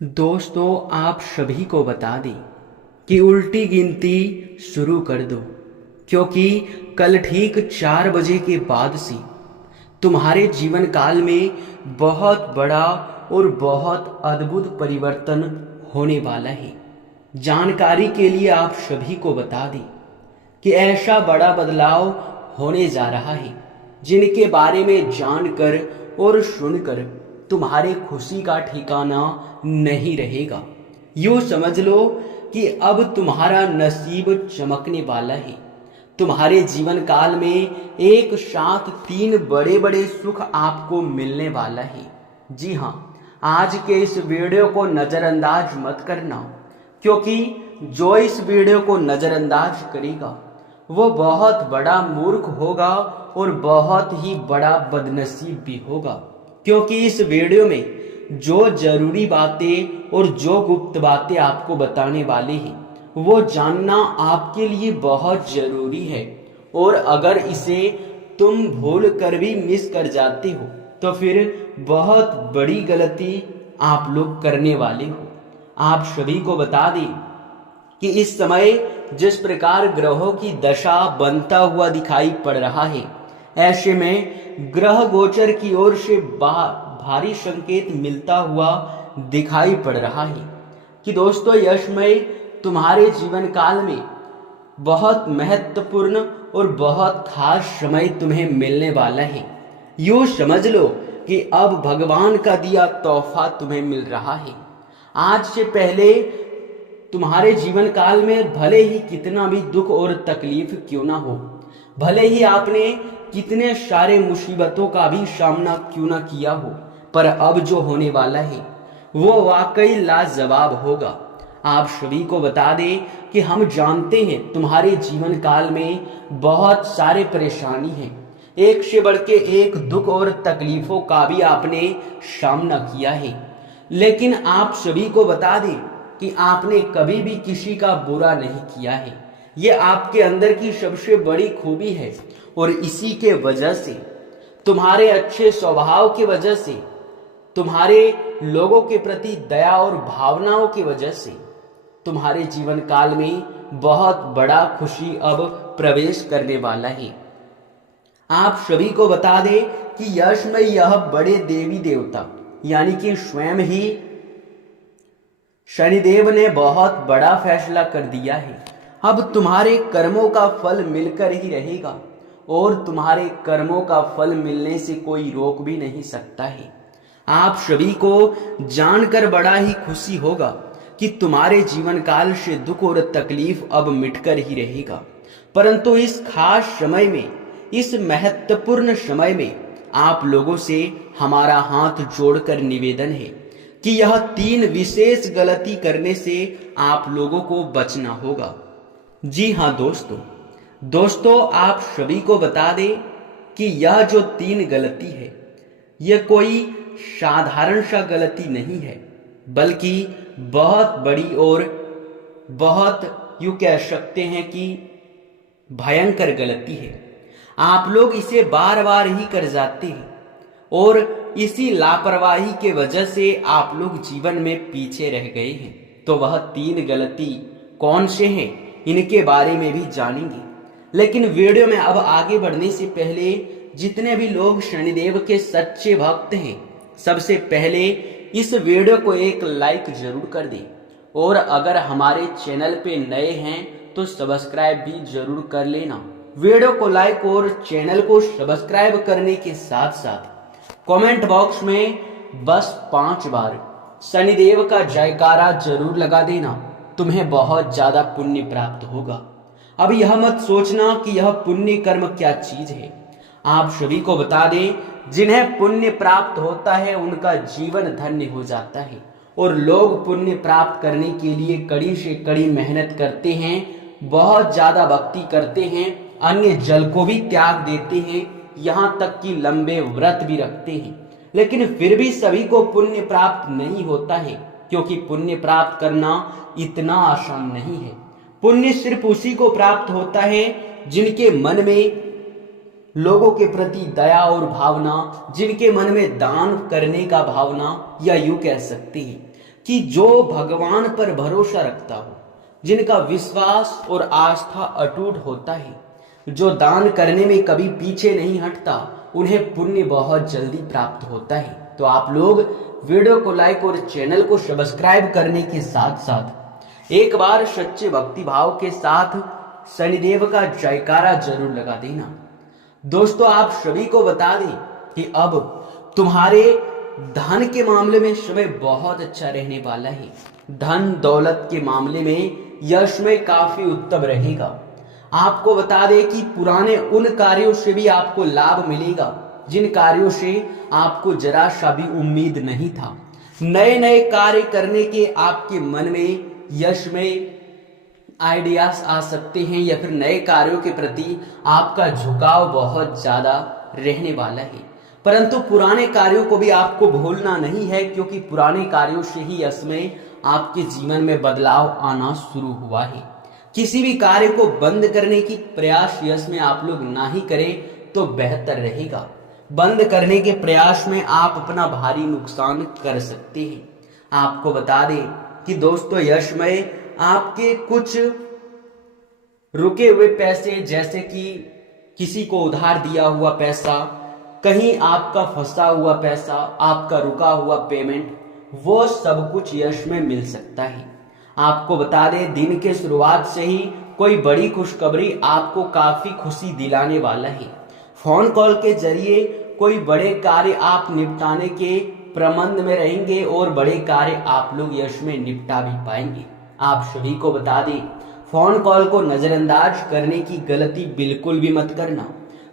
दोस्तों, आप सभी को बता दें कि उल्टी गिनती शुरू कर दो, क्योंकि कल ठीक 4 बजे के बाद से तुम्हारे जीवन काल में बहुत बड़ा और बहुत अद्भुत परिवर्तन होने वाला है। जानकारी के लिए आप सभी को बता दें कि ऐसा बड़ा बदलाव होने जा रहा है जिनके बारे में जानकर और सुनकर तुम्हारे खुशी का ठिकाना नहीं रहेगा। यूं समझ लो कि अब तुम्हारा नसीब चमकने वाला है। तुम्हारे जीवन काल में एक साथ 3 बड़े सुख आपको मिलने वाला है। जी हाँ, आज के इस वीडियो को नजरअंदाज मत करना, क्योंकि जो इस वीडियो को नजरअंदाज करेगा वो बहुत बड़ा मूर्ख होगा और बहुत ही बड़ा बदनसीब भी होगा। क्योंकि इस वीडियो में जो जरूरी बातें और जो गुप्त बातें आपको बताने वाले हैं वो जानना आपके लिए बहुत जरूरी है। और अगर इसे तुम भूल कर भी मिस कर जाते हो तो फिर बहुत बड़ी गलती आप लोग करने वाले हो। आप सभी को बता दें कि इस समय जिस प्रकार ग्रहों की दशा बनता हुआ दिखाई पड़ रहा है, ऐसे में ग्रह गोचर की ओर से भारी संकेत मिलता हुआ दिखाई पड़ रहा है कि दोस्तों, यह समय तुम्हारे जीवन काल में बहुत महत्वपूर्ण और बहुत खास समय तुम्हें मिलने वाला है। यूं समझ लो कि अब भगवान का दिया तोहफा तुम्हें मिल रहा है। आज से पहले तुम्हारे जीवन काल में भले ही कितना भी दुख और तकलीफ क्यों ना हो, भले ही आपने कितने सारे मुसीबतों का भी सामना क्यों ना किया हो, पर अब जो होने वाला है वो वाकई लाजवाब होगा। आप सभी को बता दें कि हम जानते हैं तुम्हारे जीवन काल में बहुत सारे परेशानी हैं, एक से बढ़ के एक दुख और तकलीफों का भी आपने सामना किया है। लेकिन आप सभी को बता दें कि आपने कभी भी किसी का बुरा नहीं किया है। ये आपके अंदर की सबसे बड़ी खूबी है और इसी के वजह से, तुम्हारे अच्छे स्वभाव की वजह से, तुम्हारे लोगों के प्रति दया और भावनाओं की वजह से तुम्हारे जीवन काल में बहुत बड़ा खुशी अब प्रवेश करने वाला है। आप सभी को बता दें कि यश में यह बड़े देवी देवता यानी कि स्वयं ही शनिदेव ने बहुत बड़ा फैसला कर दिया है। अब तुम्हारे कर्मों का फल मिलकर ही रहेगा और तुम्हारे कर्मों का फल मिलने से कोई रोक भी नहीं सकता है। आप सभी को जानकर बड़ा ही खुशी होगा कि तुम्हारे जीवन काल से दुख और तकलीफ अब मिटकर ही रहेगा। परंतु इस खास समय में, इस महत्वपूर्ण समय में आप लोगों से हमारा हाथ जोड़कर निवेदन है कि यह 3 विशेष गलती करने से आप लोगों को बचना होगा। जी हाँ दोस्तों, आप सभी को बता दें कि यह जो 3 गलती है यह कोई साधारण सा गलती नहीं है, बल्कि बहुत बड़ी और बहुत यूं कह सकते हैं कि भयंकर गलती है। आप लोग इसे बार बार ही कर जाते हैं और इसी लापरवाही के वजह से आप लोग जीवन में पीछे रह गए हैं। तो वह 3 गलती कौन से हैं, इनके बारे में भी जानेंगे। लेकिन वीडियो में अब आगे बढ़ने से पहले जितने भी लोग शनिदेव के सच्चे भक्त हैं, सबसे पहले इस वीडियो को एक लाइक जरूर कर दें और अगर हमारे चैनल पे नए हैं तो सब्सक्राइब भी जरूर कर लेना। वीडियो को लाइक और चैनल को सब्सक्राइब करने के साथ साथ कमेंट बॉक्स में बस 5 बार शनिदेव का जयकारा जरूर लगा देना। तुम्हें बहुत ज्यादा पुण्य प्राप्त होगा। अब यह मत सोचना कि यह पुण्य कर्म क्या चीज है। आप सभी को बता दें, जिन्हें पुण्य प्राप्त होता है उनका जीवन धन्य हो जाता है और लोग पुण्य प्राप्त करने के लिए कड़ी से कड़ी मेहनत करते हैं, बहुत ज्यादा भक्ति करते हैं, अन्य जल को भी त्याग देते हैं, यहाँ तक कि लंबे व्रत भी रखते हैं। लेकिन फिर भी सभी को पुण्य प्राप्त नहीं होता है, क्योंकि पुण्य प्राप्त करना इतना आसान नहीं है। पुण्य सिर्फ उसी को प्राप्त होता है जिनके मन में लोगों के प्रति दया और भावना, जिनके मन में दान करने का भावना, या यूं कह सकते हैं कि जो भगवान पर भरोसा रखता हो, जिनका विश्वास और आस्था अटूट होता है, जो दान करने में कभी पीछे नहीं हटता, उन्हें पुण्य बहुत जल्दी प्राप्त होता है। तो आप लोग वीडियो को लाइक और चैनल को सब्सक्राइब करने के साथ साथ एक बार सच्चे भक्ति भाव के साथ शनिदेव का जयकारा जरूर लगा देना। दोस्तों, आप सभी को बता दें कि अब तुम्हारे धन के मामले में समय बहुत अच्छा रहने वाला है। धन दौलत के मामले में यश में काफी उत्तम रहेगा। आपको बता दें कि पुराने उन कार्यों से भी आपको लाभ मिलेगा जिन कार्यों से आपको जरा सा भी उम्मीद नहीं था। नए नए कार्य करने के आपके मन में यश में आइडियाज आ सकते हैं, या फिर नए कार्यों के प्रति आपका झुकाव बहुत ज्यादा रहने वाला है। परंतु पुराने कार्यों को भी आपको भूलना नहीं है, क्योंकि पुराने कार्यों से ही यश में आपके जीवन में बदलाव आना शुरू हुआ है। किसी भी कार्य को बंद करने की प्रयास यश में आप लोग ना ही करें तो बेहतर रहेगा। बंद करने के प्रयास में आप अपना भारी नुकसान कर सकते हैं। आपको बता दें कि दोस्तों, यश में आपके कुछ रुके हुए पैसे, जैसे कि किसी को उधार दिया हुआ पैसा, कहीं आपका फंसा हुआ पैसा, आपका रुका हुआ पेमेंट, वो सब कुछ यश में मिल सकता है। आपको बता दें, दिन के शुरुआत से ही कोई बड़ी खुशखबरी आपको काफी खुशी दिलाने वाला है। फोन कॉल के जरिए कोई बड़े कार्य आप निपटाने के प्रबंध में रहेंगे और बड़े कार्य आप लोग यश में निपटा भी पाएंगे। आप सभी को बता दें, फोन कॉल को नजरअंदाज करने की गलती बिल्कुल भी मत करना,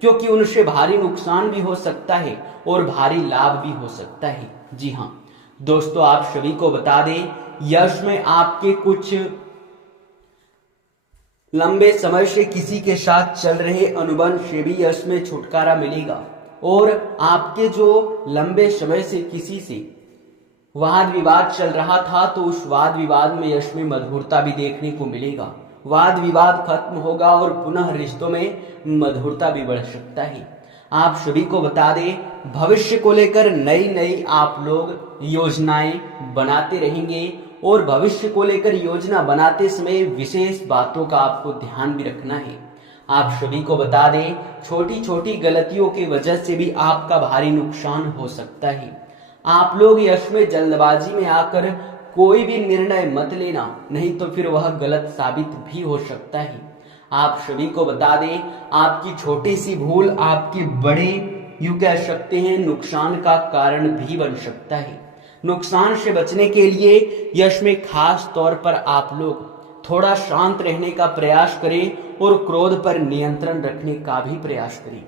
क्योंकि उनसे भारी नुकसान भी हो सकता है और भारी लाभ भी हो सकता है। जी हाँ दोस्तों, आप सभी को बता दें, यश में आपके कुछ लंबे समय से किसी के साथ चल रहे अनुबंध से भी यश में छुटकारा मिलेगा, और आपके जो लंबे समय से किसी से वाद विवाद चल रहा था, तो उस वाद विवाद में यश में मधुरता भी देखने को मिलेगा। वाद विवाद खत्म होगा और पुनः रिश्तों में मधुरता भी बढ़ सकता है। आप सभी को बता दें, भविष्य को लेकर नई नई आप लोग योजनाएं बनाते रहेंगे, और भविष्य को लेकर योजना बनाते समय विशेष बातों का आपको ध्यान भी रखना है। आप सभी को बता दें, छोटी छोटी गलतियों की वजह से भी आपका भारी नुकसान हो सकता है। आप लोग यश में जल्दबाजी में आकर कोई भी निर्णय मत लेना, नहीं तो फिर वह गलत साबित भी हो सकता है। आप सभी को बता दें, आपकी छोटी सी भूल आपके बड़े, यूं कह सकते हैं, नुकसान का कारण भी बन सकता है। नुकसान से बचने के लिए यश में खास तौर पर आप लोग थोड़ा शांत रहने का प्रयास करें और क्रोध पर नियंत्रण रखने का भी प्रयास करें।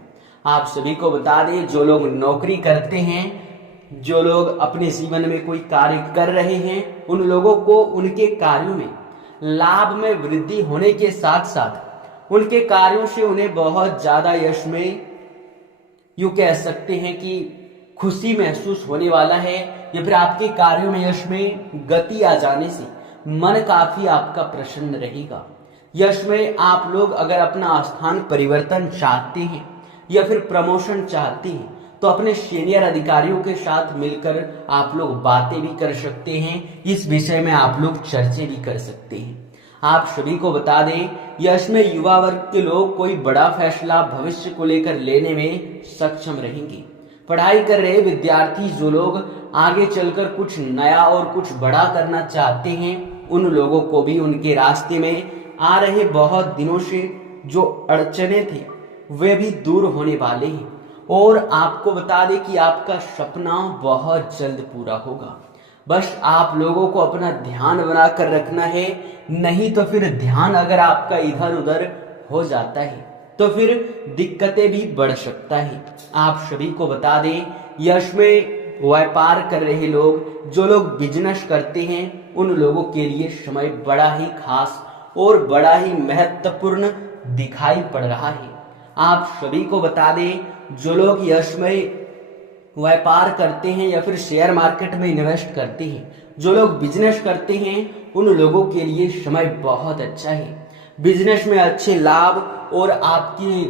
आप सभी को बता दें, जो लोग नौकरी करते हैं, जो लोग अपने जीवन में कोई कार्य कर रहे हैं, उन लोगों को उनके कार्यों में लाभ में वृद्धि होने के साथ साथ उनके कार्यों से उन्हें बहुत ज्यादा यश में, यूं कह सकते हैं कि खुशी महसूस होने वाला है, या फिर आपके कार्यों में यश में गति आ जाने से मन काफी आपका प्रसन्न रहेगा। यश में आप लोग अगर अपना स्थान परिवर्तन चाहते हैं या फिर प्रमोशन चाहते हैं, तो अपने सीनियर अधिकारियों के साथ मिलकर आप लोग बातें भी कर सकते हैं। इस विषय में आप लोग चर्चा भी कर सकते हैं। आप सभी को बता दें, यश में युवा वर्ग के लोग कोई बड़ा फैसला भविष्य को लेकर लेने में सक्षम रहेंगे। पढ़ाई कर रहे विद्यार्थी, जो लोग आगे चलकर कुछ नया और कुछ बड़ा करना चाहते हैं, उन लोगों को भी उनके रास्ते में आ रहे बहुत दिनों से जो अड़चने थे वे भी दूर होने वाले हैं। और आपको बता दें कि आपका सपना बहुत जल्द पूरा होगा। बस आप लोगों को अपना ध्यान बनाकर रखना है, नहीं तो फिर ध्यान अगर आपका इधर उधर हो जाता है तो फिर दिक्कतें भी बढ़ सकता है। आप सभी को बता दें, यश में व्यापार कर रहे लोग, जो लोग बिजनेस करते हैं, उन लोगों के लिए समय बड़ा ही खास और बड़ा ही महत्वपूर्ण दिखाई पड़ रहा है। आप सभी को बता दें, जो लोग यश में व्यापार करते हैं या फिर शेयर मार्केट में इन्वेस्ट करते हैं, जो लोग बिजनेस करते हैं, उन लोगों के लिए समय बहुत अच्छा है। बिजनेस में अच्छे लाभ और आपकी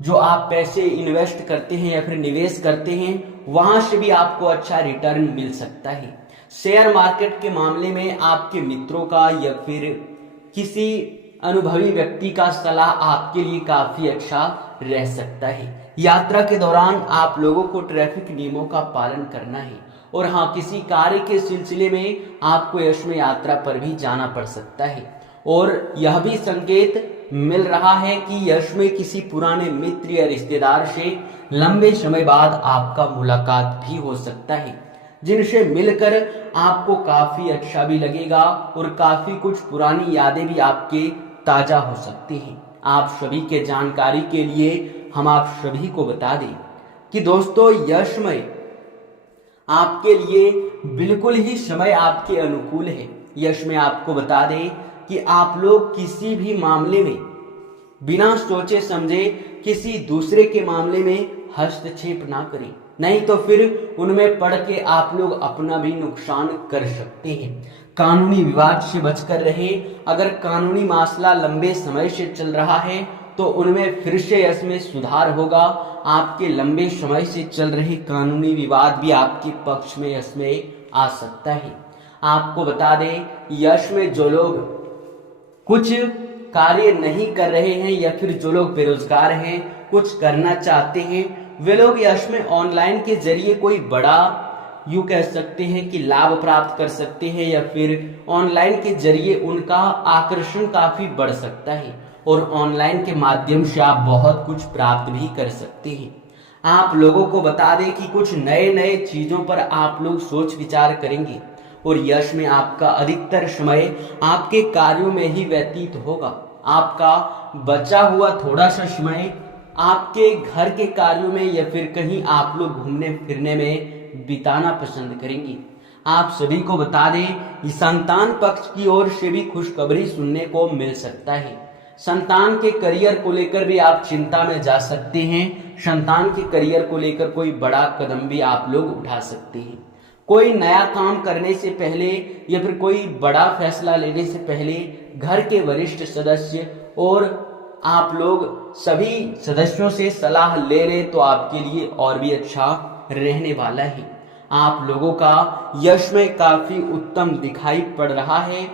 जो आप पैसे इन्वेस्ट करते हैं या फिर निवेश करते हैं, वहां से भी आपको अच्छा रिटर्न मिल सकता है। शेयर मार्केट के मामले में आपके मित्रों का या फिर किसी अनुभवी व्यक्ति का सलाह आपके लिए काफी अच्छा रह सकता है। यात्रा के दौरान आप लोगों को ट्रैफिक नियमों का पालन करना है। और हाँ, किसी कार्य के सिलसिले में आपको यश में यात्रा पर भी जाना पड़ सकता है। और यह भी संकेत मिल रहा है कि यश में किसी पुराने मित्र या रिश्तेदार से लंबे समय बाद आपका मुलाकात भी हो सकता है, जिनसे मिलकर आपको काफी अच्छा भी लगेगा और काफी कुछ पुरानी यादें भी आपके ताजा हो सकती हैं। आप सभी के जानकारी के लिए हम आप सभी को बता दें कि दोस्तों, यश में आपके लिए बिल्कुल ही समय आपके अनुकूल है। यश में आपको बता दें कि आप लोग किसी भी मामले में बिना सोचे समझे किसी दूसरे के मामले में हस्तक्षेप ना करें, नहीं तो फिर उनमें पड़ के आप लोग अपना भी नुकसान कर सकते हैं। कानूनी विवाद से बचकर रहे। अगर कानूनी मामला लंबे समय से चल रहा है तो उनमें फिर से यश में सुधार होगा। आपके लंबे समय से चल रहे कानूनी विवाद भी आपके पक्ष में यश में आ सकता है। आपको बता दें, यश में जो लोग कुछ कार्य नहीं कर रहे हैं या फिर जो लोग बेरोजगार हैं, कुछ करना चाहते हैं, वे लोग यश में ऑनलाइन के जरिए कोई बड़ा यूं कह सकते हैं कि लाभ प्राप्त कर सकते हैं या फिर ऑनलाइन के जरिए उनका आकर्षण काफी बढ़ सकता है और ऑनलाइन के माध्यम से आप बहुत कुछ प्राप्त भी कर सकते हैं। आप लोगों को बता दें कि कुछ नए नए चीजों पर आप लोग सोच विचार करेंगे और यश में आपका अधिकतर समय आपके कार्यों में ही व्यतीत होगा। आपका बचा हुआ थोड़ा सा समय आपके घर के कार्यों में या फिर कहीं आप लोग घूमने फिरने में बिताना पसंद करेंगे। आप सभी को बता दें, संतान पक्ष की ओर से भी खुशखबरी सुनने को मिल सकता है। संतान के करियर को लेकर भी आप चिंता में जा सकते हैं। संतान के करियर को लेकर कोई बड़ा कदम भी आप लोग उठा सकते हैं। कोई नया काम करने से पहले या फिर कोई बड़ा फैसला लेने से पहले घर के वरिष्ठ सदस्य और आप लोग सभी सदस्यों से सलाह ले लें तो आपके लिए और भी अच्छा रहने वाला है। आप लोगों का यश में काफी उत्तम दिखाई पड़ रहा है।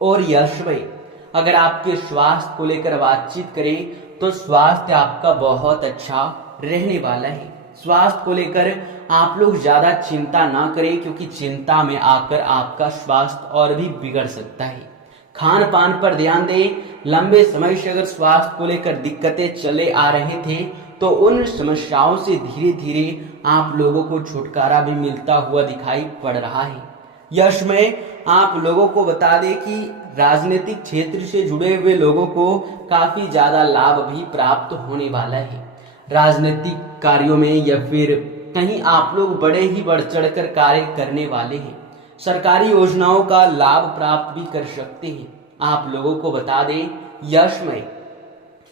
और यश में अगर आपके स्वास्थ्य को लेकर बातचीत करें तो स्वास्थ्य आपका बहुत अच्छा रहने वाला है। स्वास्थ्य को लेकर आप लोग ज्यादा चिंता ना करें, क्योंकि चिंता में आकर आपका स्वास्थ्य और भी बिगड़ सकता है। खान पान पर ध्यान दें। लंबे समय से अगर स्वास्थ्य को लेकर दिक्कतें चले आ रहे थे तो उन समस्याओं से धीरे धीरे आप लोगों को छुटकारा भी मिलता हुआ दिखाई पड़ रहा है। यश में आप लोगों को बता दें कि राजनीतिक क्षेत्र से जुड़े हुए लोगों को काफी ज्यादा लाभ भी प्राप्त होने वाला है। राजनीतिक कार्यों में या फिर कहीं आप लोग बड़े ही बढ़ चढ़कर कार्य करने वाले हैं। सरकारी योजनाओं का लाभ प्राप्त भी कर सकते हैं। आप लोगों को बता दें, यश में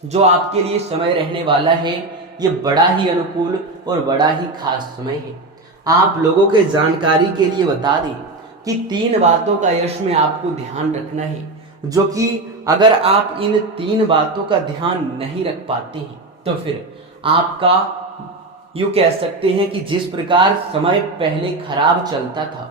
जो आपके लिए समय रहने वाला है ये बड़ा ही अनुकूल और बड़ा ही खास समय है। आप लोगों के जानकारी के लिए बता दें कि 3 बातों का यश में आपको ध्यान रखना है, जो कि अगर आप इन 3 बातों का ध्यान नहीं रख पाते हैं तो फिर आपका यूं कह सकते हैं कि जिस प्रकार समय पहले खराब चलता था,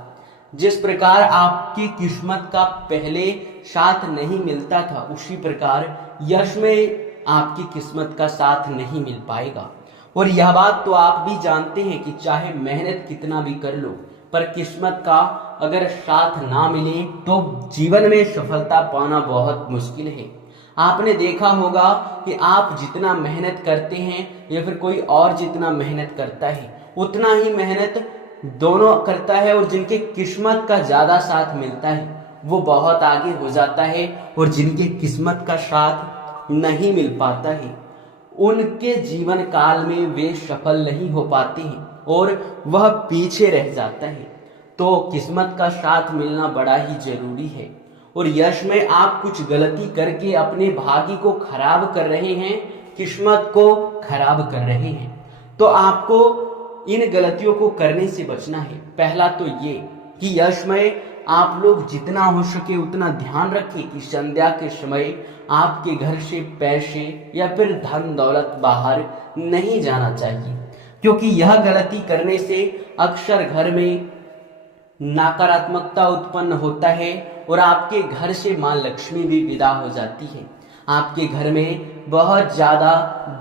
जिस प्रकार आपकी किस्मत का पहले साथ नहीं मिलता था, उसी प्रकार यश में आपकी किस्मत का साथ नहीं मिल पाएगा। और यह बात तो आप भी जानते हैं कि चाहे मेहनत कितना भी कर लो, पर किस्मत का अगर साथ ना मिले तो जीवन में सफलता पाना बहुत मुश्किल है। आपने देखा होगा कि आप जितना मेहनत करते हैं या फिर कोई और जितना मेहनत करता है, उतना ही मेहनत दोनों करता है और जिनके किस्मत का ज्यादा साथ मिलता है वो बहुत आगे हो जाता है, और जिनके किस्मत का साथ नहीं मिल पाता है उनके जीवन काल में वे सफल नहीं हो पाते हैं और वह पीछे रह जाता है। तो किस्मत का साथ मिलना बड़ा ही जरूरी है। और यश में आप कुछ गलती करके अपने भाग्य को खराब कर रहे हैं, किस्मत को खराब कर रहे हैं, तो आपको इन गलतियों को करने से बचना है। पहला तो ये कि यश में आप लोग जितना हो सके उतना ध्यान रखें कि संध्या के समय आपके घर से पैसे या फिर धन दौलत बाहर नहीं जाना चाहिए, क्योंकि यह गलती करने से अक्सर घर में नकारात्मकता उत्पन्न होता है और आपके घर से मां लक्ष्मी भी विदा हो जाती है। आपके घर में बहुत ज्यादा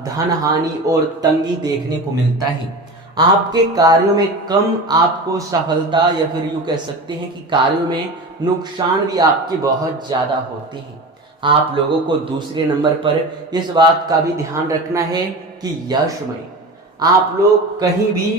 धन हानि और तंगी देखने को मिलता है। आपके कार्यों में कम आपको सफलता, या फिर यूं कह सकते हैं कि कार्यों में नुकसान भी आपके बहुत ज्यादा होते हैं। आप लोगों को दूसरे नंबर पर इस बात का भी ध्यान रखना है कि यश में आप लोग कहीं भी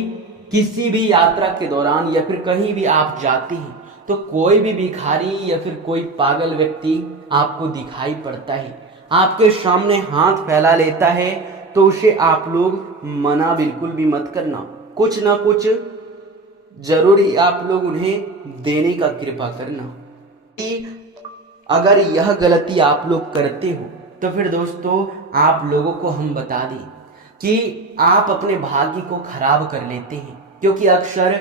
किसी भी यात्रा के दौरान या फिर कहीं भी आप जाते हैं तो कोई भी भिखारी या फिर कोई पागल व्यक्ति आपको दिखाई पड़ता है, आपके सामने हाथ फैला लेता है, तो उसे आप लोग मना बिल्कुल भी मत करना। कुछ ना कुछ जरूरी आप लोग उन्हें देने का कृपा करना। कि अगर यह गलती आप लोग करते हो तो फिर दोस्तों आप लोगों को हम बता दें कि आप अपने भाग्य को खराब कर लेते हैं, क्योंकि अक्सर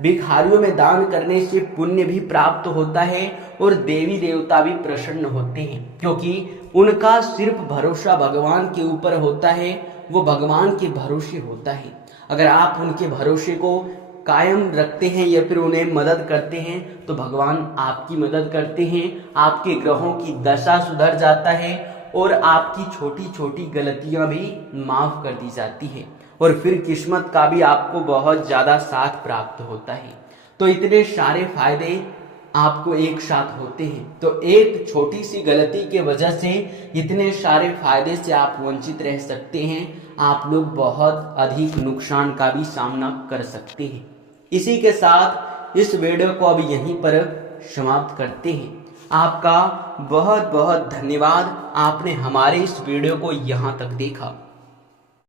भिखारियों में दान करने से पुण्य भी प्राप्त होता है और देवी देवता भी प्रसन्न होते हैं, क्योंकि उनका सिर्फ भरोसा भगवान के ऊपर होता है, वो भगवान के भरोसे होता है। अगर आप उनके भरोसे को कायम रखते हैं या फिर उन्हें मदद करते हैं तो भगवान आपकी मदद करते हैं, आपके ग्रहों की दशा सुधर जाता है और आपकी छोटी छोटी गलतियां भी माफ कर दी जाती है और फिर किस्मत का भी आपको बहुत ज्यादा साथ प्राप्त होता है। तो इतने सारे फायदे आपको एक साथ होते हैं, तो एक छोटी सी गलती के वजह से इतने सारे फायदे से आप वंचित रह सकते हैं। आप लोग बहुत अधिक नुकसान का भी सामना कर सकते हैं। इसी के साथ इस वीडियो को अब यहीं पर समाप्त करते हैं। आपका बहुत बहुत धन्यवाद, आपने हमारे इस वीडियो को यहाँ तक देखा।